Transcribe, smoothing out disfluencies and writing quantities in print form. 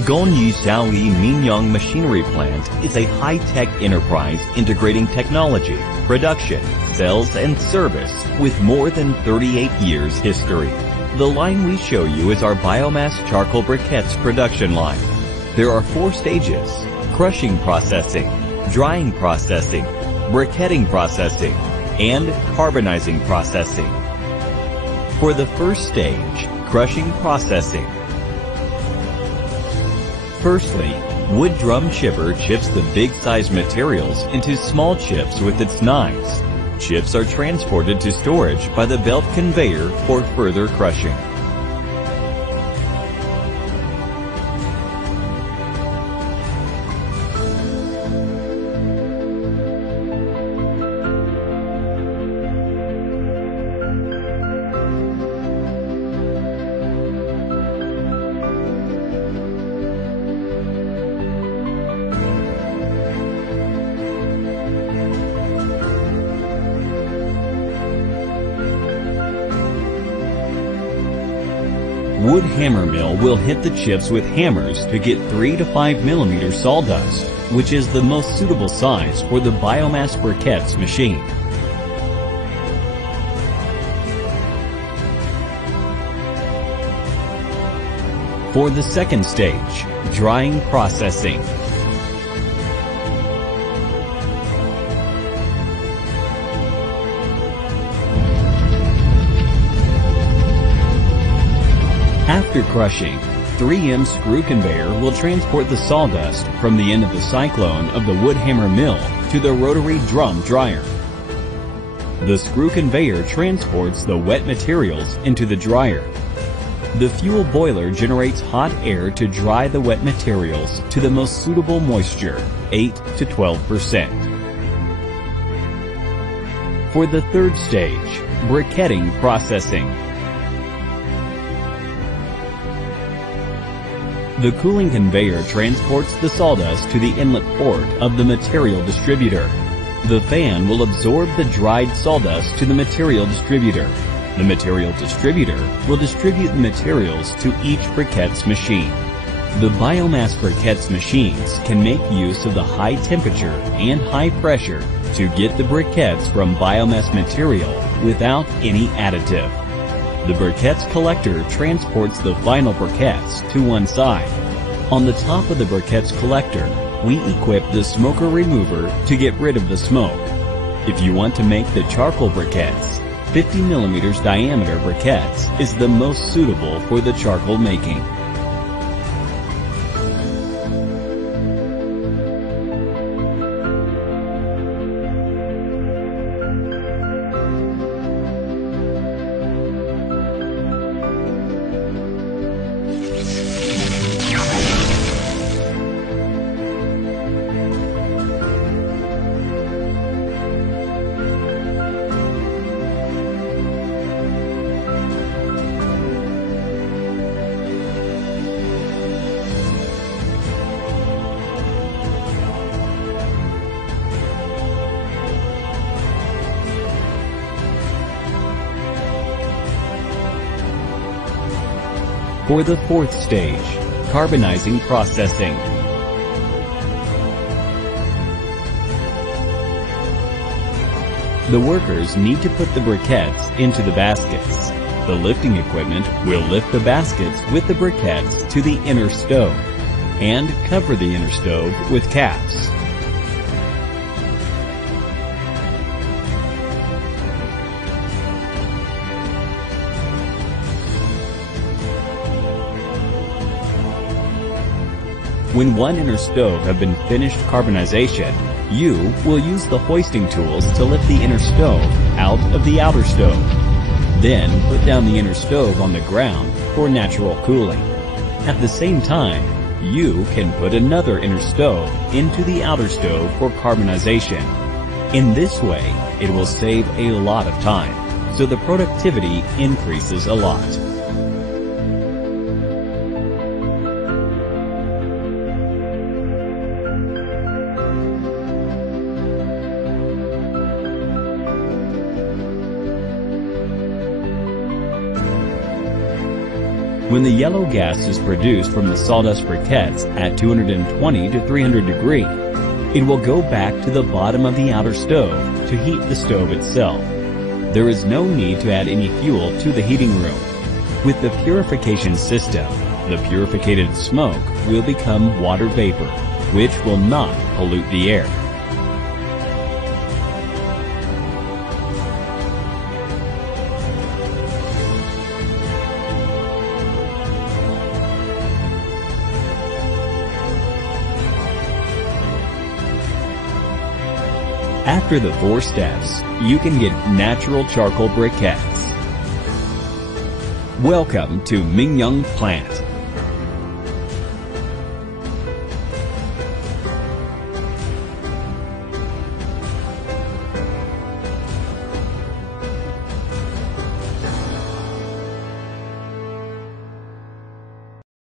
Gongyi Xiaoyi Mingyang Machinery Plant is a high-tech enterprise integrating technology, production, sales, and service with more than 38 years history. The line we show you is our biomass charcoal briquettes production line. There are 4 stages: crushing processing, drying processing, briquetting processing, and carbonizing processing. For the first stage, crushing processing. Firstly, wood drum chipper chips the big-sized materials into small chips with its knives. Chips are transported to storage by the belt conveyor for further crushing. Wood hammer mill will hit the chips with hammers to get 3 to 5 millimeter sawdust, which is the most suitable size for the biomass briquettes machine. For the second stage, drying processing. After crushing, 3M screw conveyor will transport the sawdust from the end of the cyclone of the wood hammer mill to the rotary drum dryer. The screw conveyor transports the wet materials into the dryer. The fuel boiler generates hot air to dry the wet materials to the most suitable moisture, 8 to 12%. For the third stage, briquetting processing. The cooling conveyor transports the sawdust to the inlet port of the material distributor. The fan will absorb the dried sawdust to the material distributor. The material distributor will distribute the materials to each briquettes machine. The biomass briquettes machines can make use of the high temperature and high pressure to get the briquettes from biomass material without any additive. The briquettes collector transports the final briquettes to one side. On the top of the briquettes collector, we equip the smoker remover to get rid of the smoke. If you want to make the charcoal briquettes, 50 millimeters diameter briquettes is the most suitable for the charcoal making. For the fourth stage, carbonizing processing. The workers need to put the briquettes into the baskets. The lifting equipment will lift the baskets with the briquettes to the inner stove and cover the inner stove with caps. When one inner stove have been finished carbonization, you will use the hoisting tools to lift the inner stove out of the outer stove. Then put down the inner stove on the ground for natural cooling. At the same time, you can put another inner stove into the outer stove for carbonization. In this way, it will save a lot of time, so the productivity increases a lot. When the yellow gas is produced from the sawdust briquettes at 220 to 300 degrees, it will go back to the bottom of the outer stove to heat the stove itself. There is no need to add any fuel to the heating room. With the purification system, the purified smoke will become water vapor, which will not pollute the air. After the 4 steps, you can get natural charcoal briquettes. Welcome to Mingyang plant.